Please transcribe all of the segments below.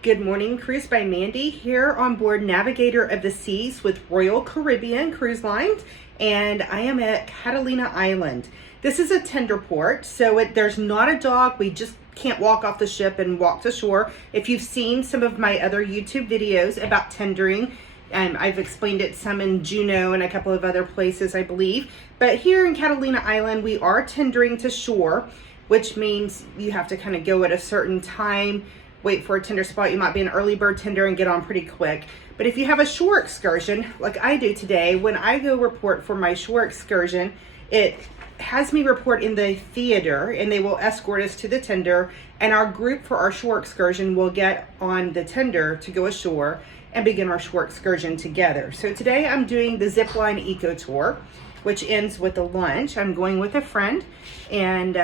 Good morning, Cruise by Mandy here on board Navigator of the Seas with Royal Caribbean Cruise Lines, and I am at Catalina Island. This is a tender port, so there's not a dock. We just can't walk off the ship and walk to shore. If you've seen some of my other YouTube videos about tendering, I've explained it some in Juneau and a couple of other places, I believe. But here in Catalina Island, we are tendering to shore, which means you have to kind of go at a certain time, wait for a tender spot. You might be an early bird tender and get on pretty quick. But if you have a shore excursion, like I do today, when I go report for my shore excursion, it has me report in the theater and they will escort us to the tender, and our group for our shore excursion will get on the tender to go ashore and begin our shore excursion together. So today I'm doing the Zipline Eco Tour, which ends with a lunch. I'm going with a friend, and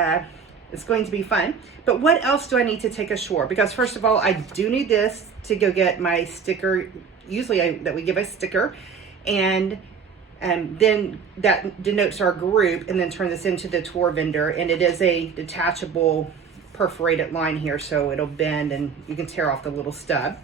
it's going to be fun. But what else do I need to take ashore? Because first of all, I do need this to go get my sticker. Usually that we give a sticker, and then that denotes our group, and then turn this into the tour vendor. And it is a detachable perforated line here, so it'll bend and you can tear off the little stub.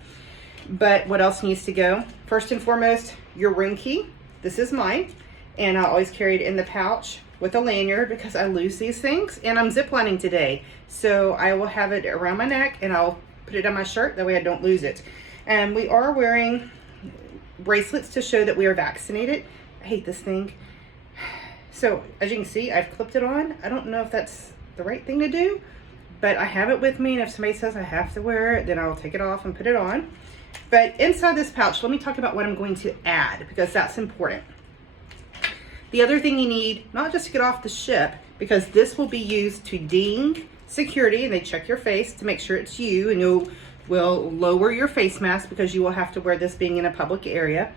But what else needs to go? First and foremost, your room key. This is mine, and I always carry it in the pouch with a lanyard because I lose these things, and I'm ziplining today. So I will have it around my neck and I'll put it on my shirt, that way I don't lose it. And we are wearing bracelets to show that we are vaccinated. I hate this thing. So as you can see, I've clipped it on. I don't know if that's the right thing to do, but I have it with me, and if somebody says I have to wear it, then I'll take it off and put it on. But inside this pouch, let me talk about what I'm going to add, because that's important. The other thing you need, not just to get off the ship, because this will be used to ding security, and they check your face to make sure it's you, and you will lower your face mask because you will have to wear this being in a public area.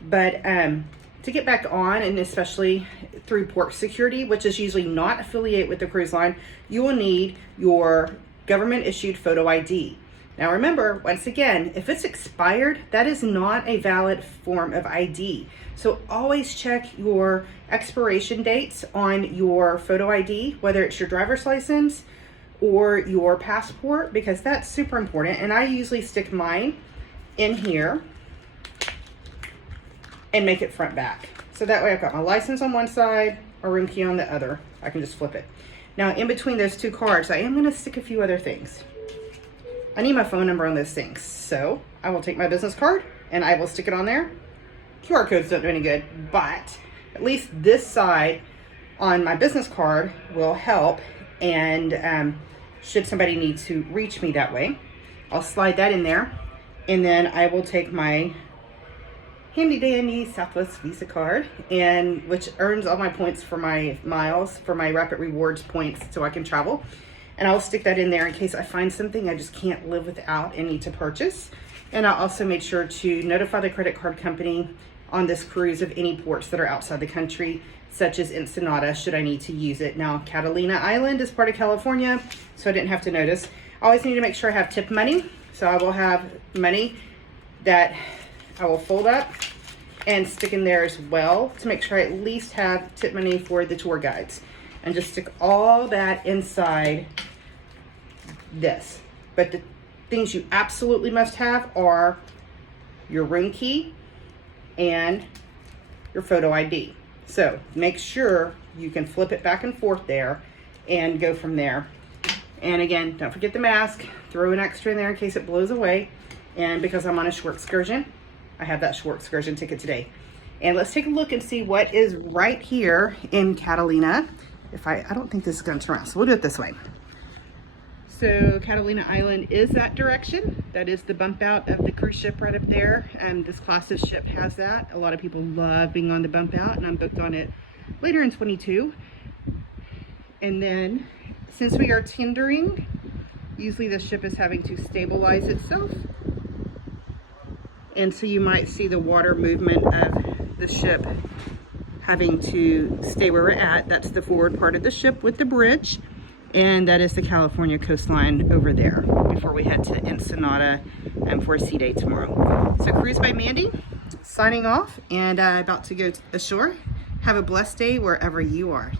But to get back on, and especially through port security, which is usually not affiliated with the cruise line, you will need your government issued photo ID. Now remember, once again, if it's expired, that is not a valid form of ID. So always check your expiration dates on your photo ID, whether it's your driver's license or your passport, because that's super important. And I usually stick mine in here and make it front back. So that way I've got my license on one side, a room key on the other. I can just flip it. Now in between those two cards, I am gonna stick a few other things. I need my phone number on those things. So I will take my business card and I will stick it on there. QR codes don't do any good, but at least this side on my business card will help. And should somebody need to reach me that way, I'll slide that in there. And then I will take my handy dandy Southwest Visa card, and which earns all my points for my miles, for my Rapid Rewards points, so I can travel. And I'll stick that in there in case I find something I just can't live without and need to purchase. And I'll also make sure to notify the credit card company on this cruise of any ports that are outside the country, such as Ensenada, should I need to use it. Now, Catalina Island is part of California, so I didn't have to notice. I always need to make sure I have tip money. So I will have money that I will fold up and stick in there as well, to make sure I at least have tip money for the tour guides. And just stick all that inside this. But the things you absolutely must have are your room key and your photo ID. So make sure you can flip it back and forth there and go from there. And again, don't forget the mask. Throw an extra in there in case it blows away. And because I'm on a short excursion, I have that short excursion ticket today. And let's take a look and see what is right here in Catalina. I don't think this is going to turn around, so we'll do it this way. So Catalina Island is that direction. That is the bump out of the cruise ship right up there. And this class of ship has that. A lot of people love being on the bump out, and I'm booked on it later in 22. And then since we are tendering, usually the ship is having to stabilize itself. And so you might see the water movement of the ship having to stay where we're at. That's the forward part of the ship with the bridge. And that is the California coastline over there before we head to Ensenada for a sea day tomorrow. So Cruise by Mandy, signing off, and about to go ashore. Have a blessed day wherever you are.